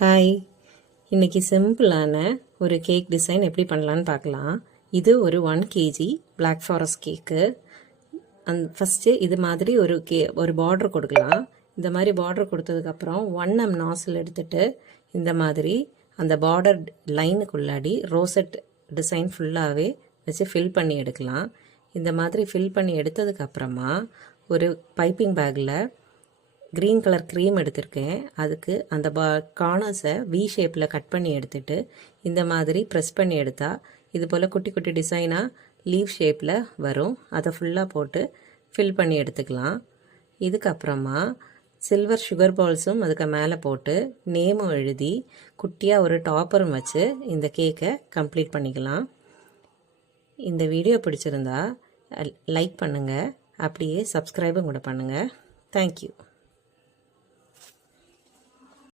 Hi, இன்றைக்கி சிம்பிளான ஒரு கேக் டிசைன் எப்படி பண்ணலான்னு பார்க்கலாம். இது ஒரு 1 kg black forest cake. First இது மாதிரி ஒரு பார்டர் கொடுக்கலாம். இந்த மாதிரி பார்டர் கொடுத்ததுக்கப்புறம் 1 mm நாசில் எடுத்துகிட்டு இந்த மாதிரி அந்த பார்டர் லைனுக்குள்ளாடி ரோசெட் டிசைன் ஃபுல்லாகவே வச்சு ஃபில் பண்ணி எடுக்கலாம். இந்த மாதிரி ஃபில் பண்ணி எடுத்ததுக்கப்புறமா ஒரு பைப்பிங் பேக்கில் க்ரீன் கலர் க்ரீம் எடுத்திருக்கேன். அதுக்கு அந்த கார்னர்ஸை வி ஷேப்பில் கட் பண்ணி எடுத்துகிட்டு இந்த மாதிரி ப்ரெஸ் பண்ணி எடுத்தால் இது போல் குட்டி குட்டி டிசைனாக லீவ் ஷேப்பில் வரும். அதை ஃபுல்லாக போட்டு ஃபில் பண்ணி எடுத்துக்கலாம். இதுக்கப்புறமா சில்வர் சுகர் பால்ஸும் அதுக்கு மேலே போட்டு நேமும் எழுதி குட்டியாக ஒரு டாப்பரும் வச்சு இந்த கேக்கை கம்ப்ளீட் பண்ணிக்கலாம். இந்த வீடியோ பிடிச்சிருந்தா லைக் பண்ணுங்கள், அப்படியே சப்ஸ்கிரைபும் கூட பண்ணுங்கள். தேங்க்யூ.